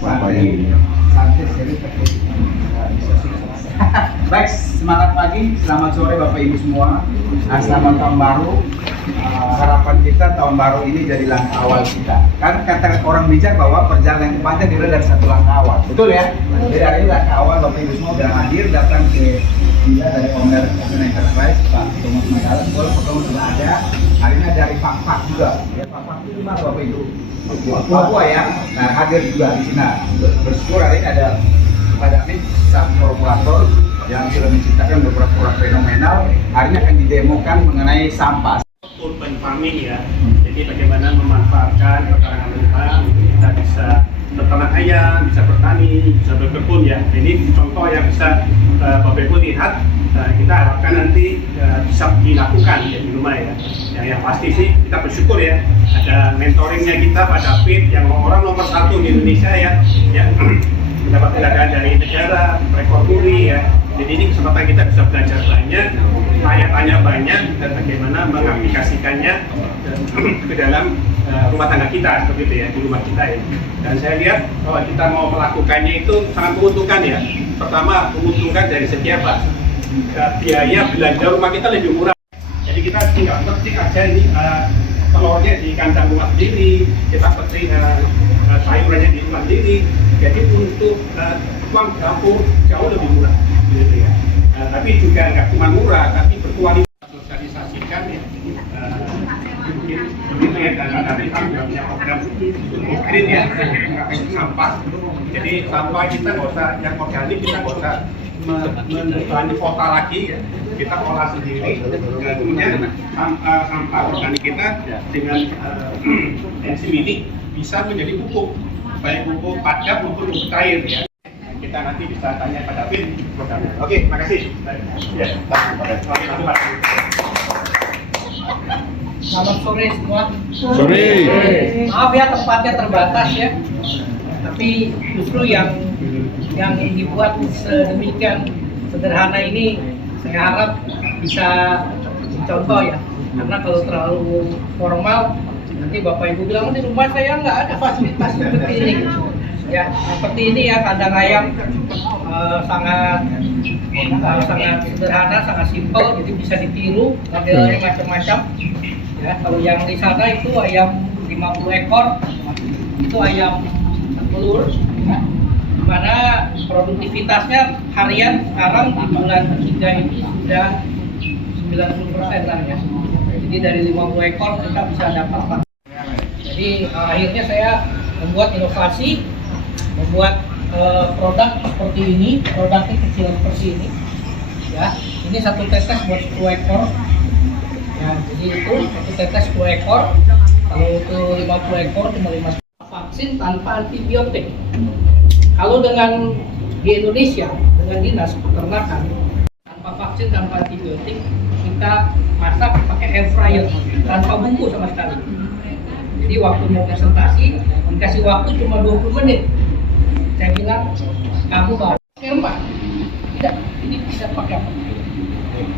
Santai seri pakai baik, semangat pagi, selamat sore Bapak Ibu semua. Selamat tahun baru. Harapan kita tahun baru ini jadi langkah awal kita. Kan kata orang bijak bahwa perjalanan yang panjang dimulai dari satu langkah awal. Betul ya? Jadi hari ini langkah awal Bapak Ibu semua sudah hadir datang ke Gila dari owner Enterprise Pak Thomas Magalan. Kalau ketemu sudah ada. Hari ini dari Pak juga. Ya Pak itu di mana Bapak Ibu? Papua ya. Nah hadir juga di sini. Bersyukur hari ini ada Pak David sang formulator yang sudah menciptakan beberapa produk fenomenal. Hari ini akan didemokan mengenai sampah. Urban farming ya, jadi bagaimana memanfaatkan pekarangan rumah untuk kita bisa berternak ayam, bisa bertani, bisa berkebun ya. Ini contoh yang bisa Bapak Ibu lihat, kita harapkan nanti bisa dilakukan ya, di rumah ya. Yang pasti sih kita bersyukur ya, ada mentoringnya kita Pak David yang orang nomor 1 di Indonesia ya, yang mendapat penghargaan dari negara, rekor muri ya. Jadi ini kesempatan kita bisa belajar banyak, tanya-tanya banyak, dan bagaimana mengaplikasikannya ke dalam rumah tangga kita, seperti itu ya, di rumah kita ya. Dan saya lihat bahwa kita mau melakukannya itu sangat menguntungkan ya. Pertama, menguntungkan dari segi apa? Biaya belanja rumah kita lebih murah. Jadi kita tinggal petik aja ini telurnya di kandang rumah sendiri, kita petik sayurannya di rumah sendiri. Jadi untuk uang dapur jauh lebih murah. Gitu ya. Tapi juga nggak cuma murah, tapi berkualitas. Sosialisasikan ya, begitu ya. Dan nanti kita juga punya program untuk green ya, sampah. Jadi sampah kita nggak usah yang organik, kita nggak usah membebani kota lagi ya. Kita olah sendiri. Kemudian sampah organik kita dengan enzim ini bisa menjadi pupuk, baik pupuk padat maupun pupuk cair ya. Kita nanti bisa tanya pada David programnya. Oke, makasih. Ya, Selamat sore semua. Sore. Maaf ya tempatnya terbatas ya. Tapi justru yang dibuat sedemikian sederhana ini saya harap bisa dicontoh ya. Karena kalau terlalu formal nanti Bapak Ibu bilang di rumah saya nggak ada fasilitas seperti ini. Ya, seperti ini ya, kandang ayam sangat sederhana, sangat simpel, jadi bisa ditiru, modelnya macam-macam. Ya, kalau yang di sana itu ayam 50 ekor, itu ayam telur, ya, dimana produktivitasnya harian sekarang di bulan ketiga ini sudah 90% lah ya. Jadi dari 50 ekor kita bisa dapat. Jadi akhirnya saya membuat inovasi, membuat produk seperti ini, produknya kecil seperti ini ya. Ini satu tetes buat 10 ekor ya, jadi itu satu tetes 10 ekor. Kalau itu 50 ekor cuma 5 vaksin tanpa antibiotik. Kalau dengan di Indonesia dengan dinas peternakan tanpa vaksin, tanpa antibiotik, kita masak pakai air fryer tanpa bumbu sama sekali. Jadi waktu mau presentasi dikasih waktu cuma 20 menit. Saya bilang, kamu baru rempah. Tidak, ini tidak pakai apa.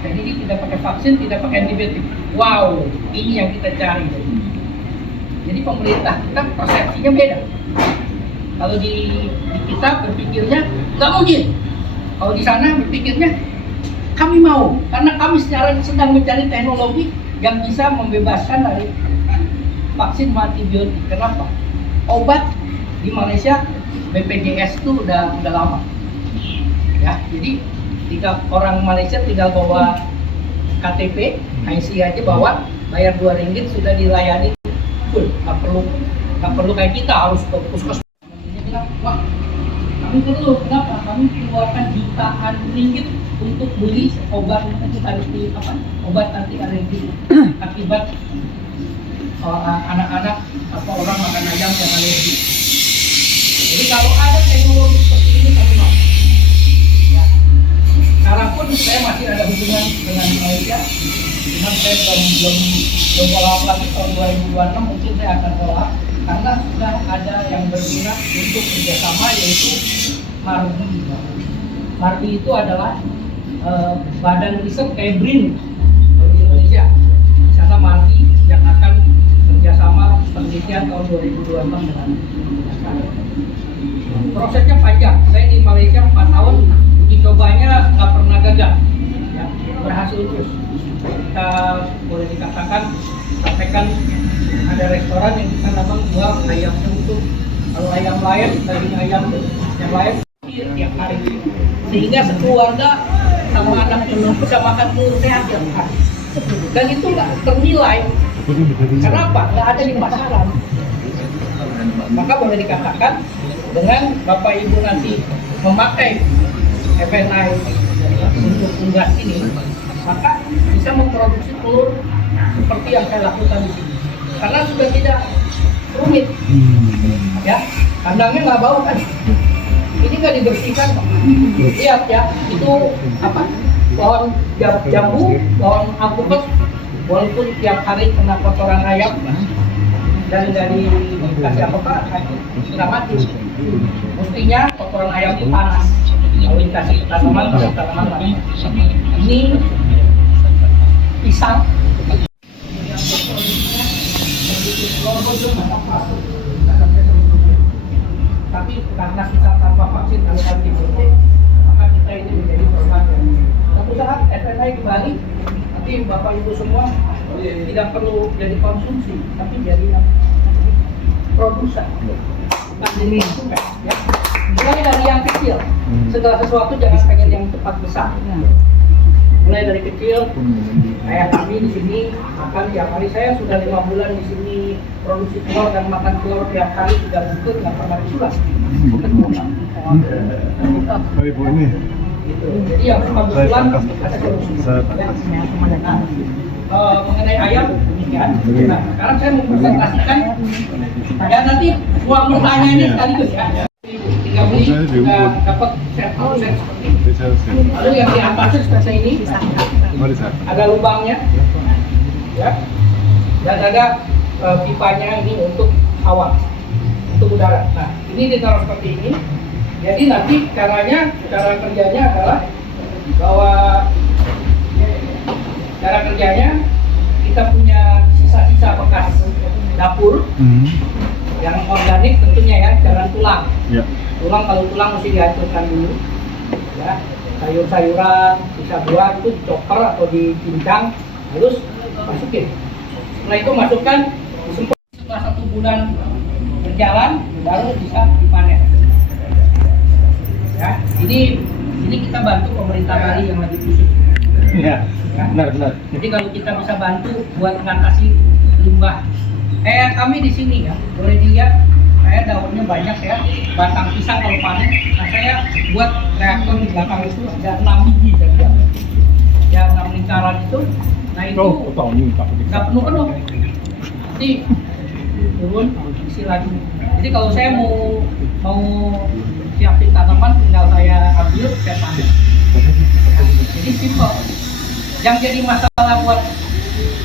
Jadi ini tidak pakai vaksin, tidak pakai antibiotik. Wow, ini yang kita cari. Jadi pemerintah kita persepsinya beda. Kalau di kita berpikirnya nggak mungkin. Kalau di sana berpikirnya kami mau, karena kami sedang mencari teknologi yang bisa membebaskan dari vaksin antibiotik. Kenapa? Obat di Malaysia BPJS itu udah lama ya, jadi orang Malaysia tinggal bawa KTP, IC aja bawa, bayar Rp2 sudah dilayani full, nggak perlu kayak kita harus ke puskesmas. Dia bilang, wah kami perlu, kenapa? Kami keluarkan jutaan ringgit untuk beli obat anti alergi akibat anak-anak atau orang makan ayam yang alergi. Jadi kalau ada teknologi seperti ini kami mau. Ya. Sekarang pun saya masih ada hubungan dengan Malaysia, cuman saya belum follow up lagi. Tahun 2026 mungkin saya akan follow up karena sudah ada yang berminat untuk kerjasama, yaitu Mardi. Mardi itu adalah badan riset kayak BRIN di Indonesia. Di sana Mardi yang akan kerjasama penelitian tahun 2026 dengan kami. prosesnya panjang. Saya di Malaysia 4 tahun, uji cobanya nggak pernah gagal, ya, berhasil terus. Kita boleh dikatakan, sampaikan ada restoran yang kita memang jual ayamnya untuk kalau ayam lain, daging ayam yang lain tiap hari, sehingga sekeluarga sama anak penuh bisa makan telur sehat tiap hari. Dan itu nggak ternilai. Kenapa? Nggak ada di pasaran. Maka boleh dikatakan dengan Bapak Ibu nanti memakai FNI untuk unggas ini, maka bisa memproduksi telur seperti yang saya lakukan di sini. Karena sudah tidak rumit, ya, kandangnya nggak bau kan? Ini nggak dibersihkan, Pak. Lihat ya, itu apa? Pohon jambu, pohon alpukat, walaupun tiap hari kena kotoran ayam dari kasih apa Pak, sudah mati. Mestinya kotoran ayam itu panas. Kalau dikasih ke tanaman panas. Ini pisang. Tapi karena kita tanpa vaksin kalau antibiotik, maka kita ini menjadi korban. Suatu saat FNI kembali, nanti Bapak Ibu semua tidak perlu jadi konsumsi, tapi jadi produsen. Bukan jadi konsumen, ya. Mulai dari yang kecil, segala sesuatu jangan pengen yang cepat besar. Mulai dari kecil, kayak kami di sini makan tiap hari. Saya sudah 5 bulan di sini produksi telur dan makan telur tiap hari 3 butir, nggak pernah disulat. Ibu ini. Jadi yang 5 bulan ada solusi. Mengenai ayam demikian. Nah, sekarang saya mau presentasikan. Ya nanti uang murahnya ini sekaligus ya. 3 beli dapat set seperti ini. Lalu yang di atasnya seperti ini ada lubangnya, ya, dan ada pipanya ini untuk hawa, untuk udara. Nah, ini ditaruh seperti ini. Jadi nanti cara kerjanya adalah bahwa cara kerjanya kita punya sisa-sisa bekas dapur yang organik tentunya ya, jangan tulang. Ya. Tulang, kalau tulang mesti dihancurkan dulu, ya. Sayur-sayuran, sisa buah itu dicoper atau dicincang, terus masukin. Setelah itu masukkan, disemprot. Setelah 1 bulan berjalan, baru bisa dipanen. Ya, ini kita bantu pemerintah Bali yang lagi pusing. Iya. Ya. Benar. Jadi kalau kita bisa bantu buat mengatasi limbah. Kayak kami di sini ya, boleh dilihat. Saya daunnya banyak ya, batang pisang kalau panen. Nah, saya buat reaktor di belakang itu ada 6 biji saja. Ya 6 lingkaran itu. Nah itu nggak penuh. Nanti turun isi lagi. Jadi kalau saya mau siapin tanaman, tinggal saya ambil, saya panen. Jadi simpel. Yang jadi masalah buat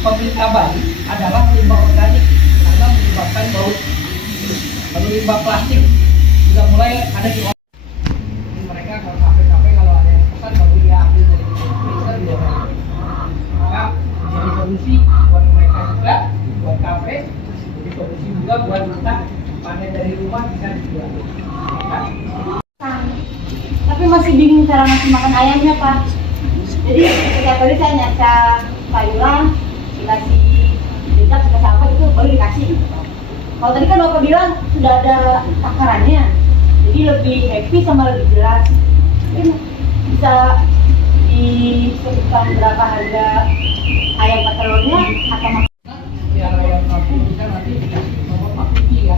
pemerintah Bali adalah limbah organik karena menyebabkan bau. Kalau limbah plastik sudah mulai ada di mereka, kalau kafe-kafe kalau ada yang pesan baru dia ambil dari freezer dia bayar. Maka jadi solusi buat mereka juga, buat kafe, jadi solusi juga buat kita panen dari rumah bisa dijual. Ya. Tapi masih bingung cara ngasih makan ayamnya Pak. Jadi ketika tadi saya nyacah sayuran, dikasih jejak, dikasih apa itu baru dikasih. Kalau tadi kan Bapak bilang sudah ada takarannya, jadi lebih happy sama lebih jelas. Mungkin bisa disebutkan berapa harga ayam telurnya atau Biar ayam kampung bisa nanti dikasih sama Pak Kuti ya.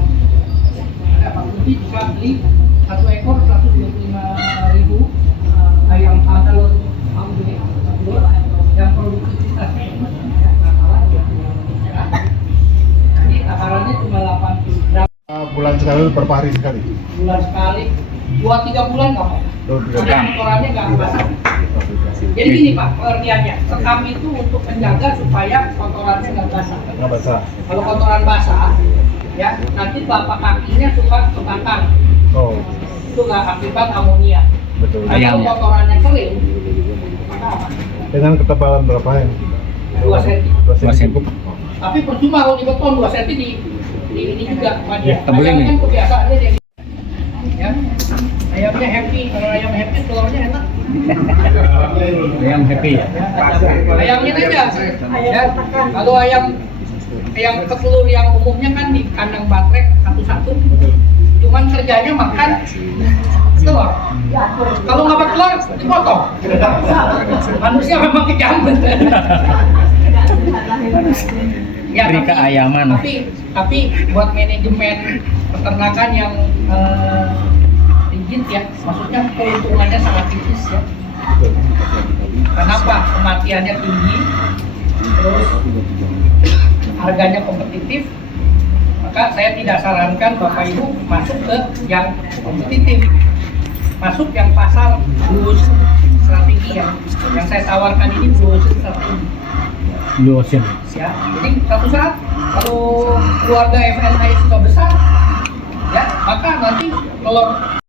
Ada Pak Kuti bisa beli 1 ekor 125.000 ayam telur yang produktivitasnya jadi takarannya cuma 80 gram. Bulan sekali berapa hari sekali? Bulan sekali, 2-3 bulan nggak apa. Ada kotorannya nggak basah. Jadi gini Pak, pengertiannya, sekam itu untuk menjaga supaya kotorannya nggak basah. Nggak basah. Kalau kotoran basah, ya nanti telapak kakinya suka kebakar. Oh, Itu nggak akibat amonia. betul. Kalau kotorannya kering, maka aman. Dengan ketebalan berapa ya? 2 cm. 2 cm. Tapi percuma kalau di beton 2 cm di ini juga. Ya, tebelin nih. Kan kebiasaannya dia. Ya, Ayamnya happy, kalau ayam happy telurnya enak. Ayam happy ya. Ayamnya aja. Ya, kalau ayam petelur yang umumnya kan di kandang batrek satu-satu. Cuman kerjanya makan telur. Kalau nggak bertelur, dipotong. Manusia memang kejam. Ya, Beri keayaman. Tapi buat manajemen peternakan yang rigid ya, maksudnya keuntungannya sangat tipis ya. Kenapa? Kematiannya tinggi, terus harganya kompetitif. Maka saya tidak sarankan Bapak Ibu masuk ke yang kompetitif, masuk yang pasar blue ocean strategi yang saya tawarkan ini blue ocean strategi. Blue Ocean. Ya, jadi satu saat kalau keluarga FNI sudah besar, ya maka nanti telur